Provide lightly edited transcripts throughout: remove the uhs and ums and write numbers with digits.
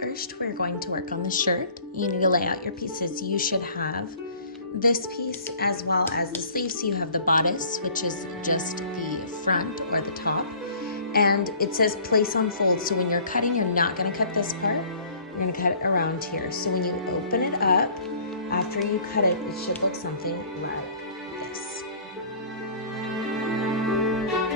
First, we're going to work on the shirt. You need to lay out your pieces. You should have this piece as well as the sleeve. So you have the bodice, which is just the front or the top. And it says place on fold. So when you're cutting, you're not gonna cut this part. You're gonna cut it around here. So when you open it up, after you cut it, it should look something like this.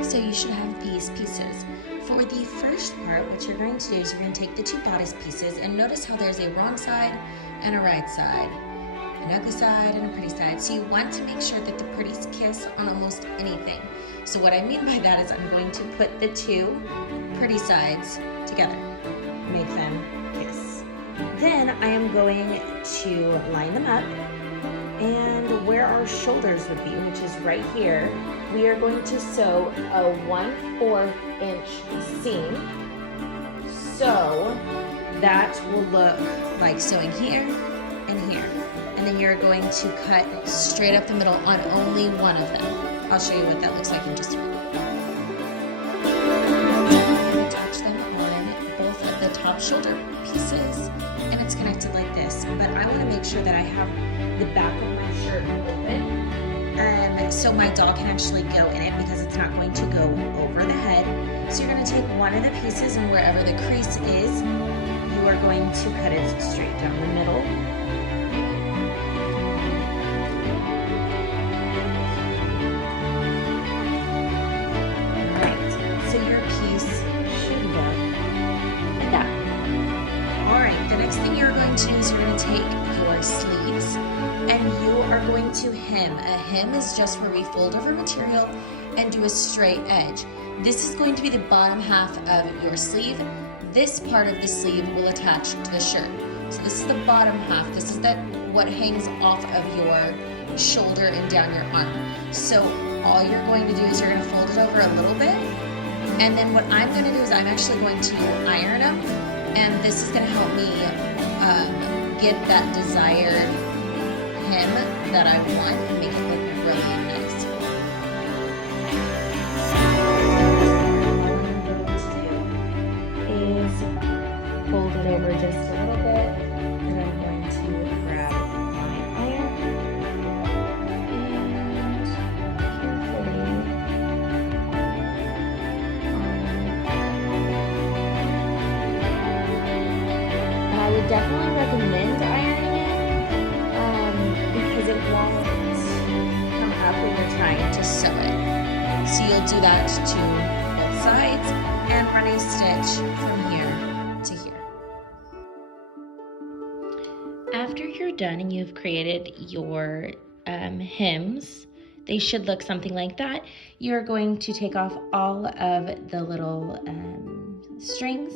So you should have these pieces. For the first part, what you're going to do is you're going to take the two bodice pieces and notice how there's a wrong side and a right side, an ugly side and a pretty side. So you want to make sure that the pretties kiss on almost anything. So what I mean by that is I'm going to put the two pretty sides together, make them kiss. Then I am going to line them up, and where our shoulders would be, which is right here, we are going to sew a 1/4 inch seam. So that will look like sewing here and here. And then you're going to cut straight up the middle on only one of them. I'll show you what that looks like in just a minute. You attach them on both of the top shoulder pieces, and it's connected like this. But I want to make sure that I have the back of my shirt open. So my doll can actually go in it because it's not going to go over the head. So you're going to take one of the pieces, and wherever the crease is, you are going to cut it straight down the middle. Alright, so your piece should look like that. Alright, the next thing you're going to do is you're going to take your sleeves and you are going to hem. A hem is just where we fold over material and do a straight edge. This is going to be the bottom half of your sleeve. This part of the sleeve will attach to the shirt. So this is the bottom half. This is what hangs off of your shoulder and down your arm. So all you're going to do is you're going to fold it over a little bit. And then what I'm going to do is I'm actually going to iron them. And this is going to help me get that desired hem that I want and make it look really nice. What I'm going to do is fold it over just a little bit, and I'm going to grab my iron and carefully and I would definitely recommend ironing because it won't come up when you're trying to sew it. So you'll do that to both sides and run a stitch from here to here. After you're done and you've created your hems, they should look something like that. You're going to take off all of the little strings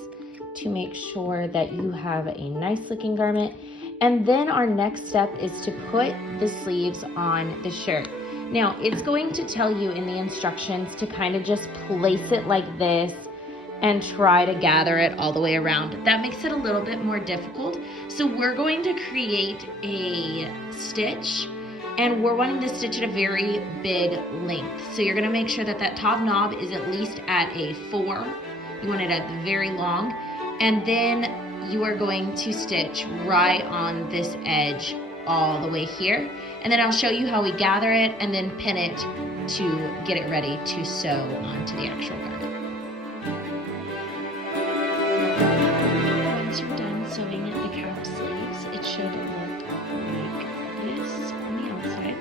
to make sure that you have a nice looking garment. And then our next step is to put the sleeves on the shirt. Now, it's going to tell you in the instructions to kind of just place it like this and try to gather it all the way around. That makes it a little bit more difficult. So we're going to create a stitch, and we're wanting to stitch at a very big length. So you're gonna make sure that that top knob is at least at a 4. You want it at the very long. And then you are going to stitch right on this edge all the way here. And then I'll show you how we gather it and then pin it to get it ready to sew onto the actual garment. Once you're done sewing the cap sleeves, it should look like this on the outside.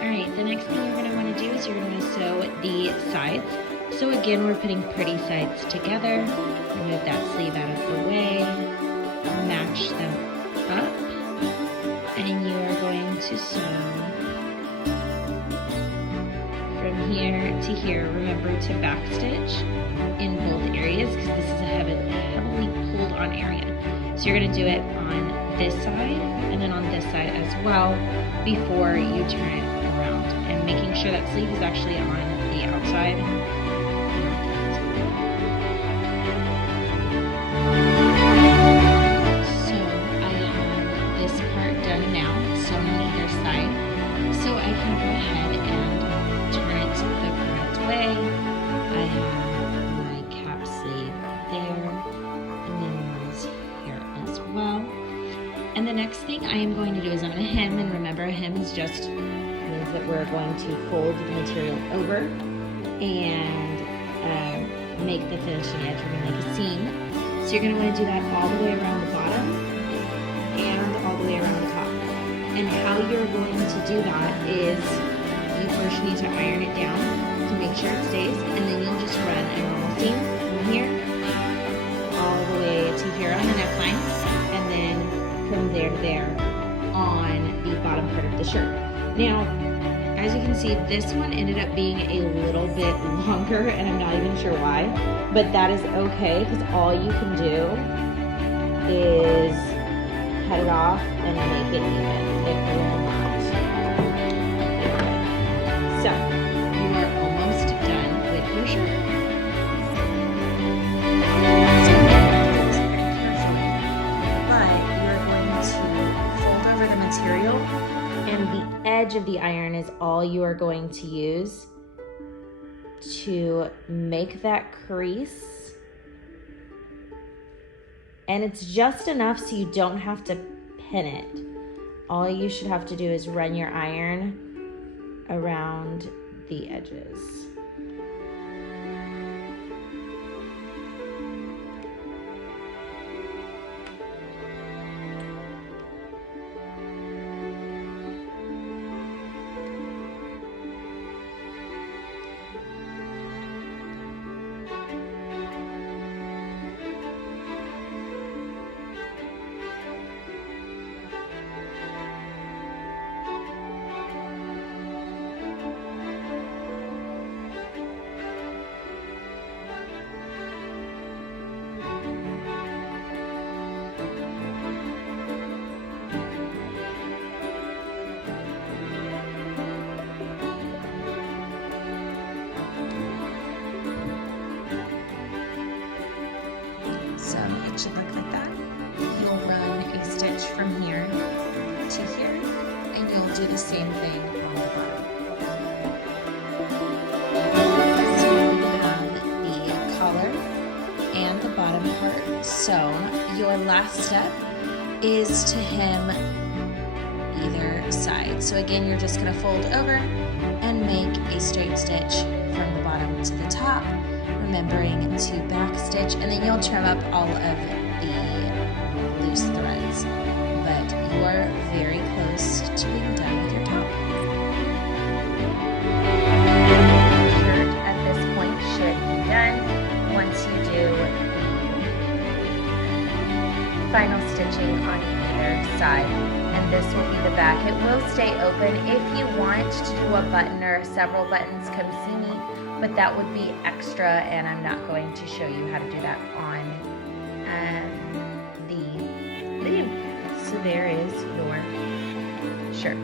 Alright, the next thing you're going to want to do is you're going to sew the sides. So again, we're putting pretty sides together. Remove that sleeve out of the way, match them up, and you are going to sew from here to here. Remember to backstitch in both areas because this is a heavily pulled on area. So you're going to do it on this side and then on this side as well before you turn it around, and making sure that sleeve is actually on the outside. So I can go ahead and turn it the correct way. I have next thing I am going to do is I'm going to hem, and remember a hem is just means that we're going to fold the material over and make the finishing edge. We're going to make a seam. So you're going to want to do that all the way around the bottom and all the way around the top. And how you're going to do that is you first need to iron it down to make sure it stays, and then you'll just run a normal seam from here all the way to here on the neckline, and then from there to there on the bottom part of the shirt. Now, as you can see, this one ended up being a little bit longer, and I'm not even sure why, but that is okay, because all you can do is cut it off and make it even. It will not. Okay. So, you are almost done with your shirt. So, very carefully, but you're going to fold over the material, and the edge of the iron is all you are going to use to make that crease. And it's just enough so you don't have to pin it. All you should have to do is run your iron around the edges. So it should look like that. You'll run a stitch from here to here, and you'll do the same thing on the bottom. So you have the collar and the bottom part sewn. Your last step is to hem either side. So again, you're just going to fold over and make a straight stitch from the bottom to the top, remembering to back stitch, and then you'll trim up all of the loose threads. But you are very close to being done with your top. Shirt at this point should be done once you do the final stitching on either side. And this will be the back. It will stay open. If you want to do a button or several buttons, come see me. But that would be extra, and I'm not going to show you how to do that on the video. So there is your shirt.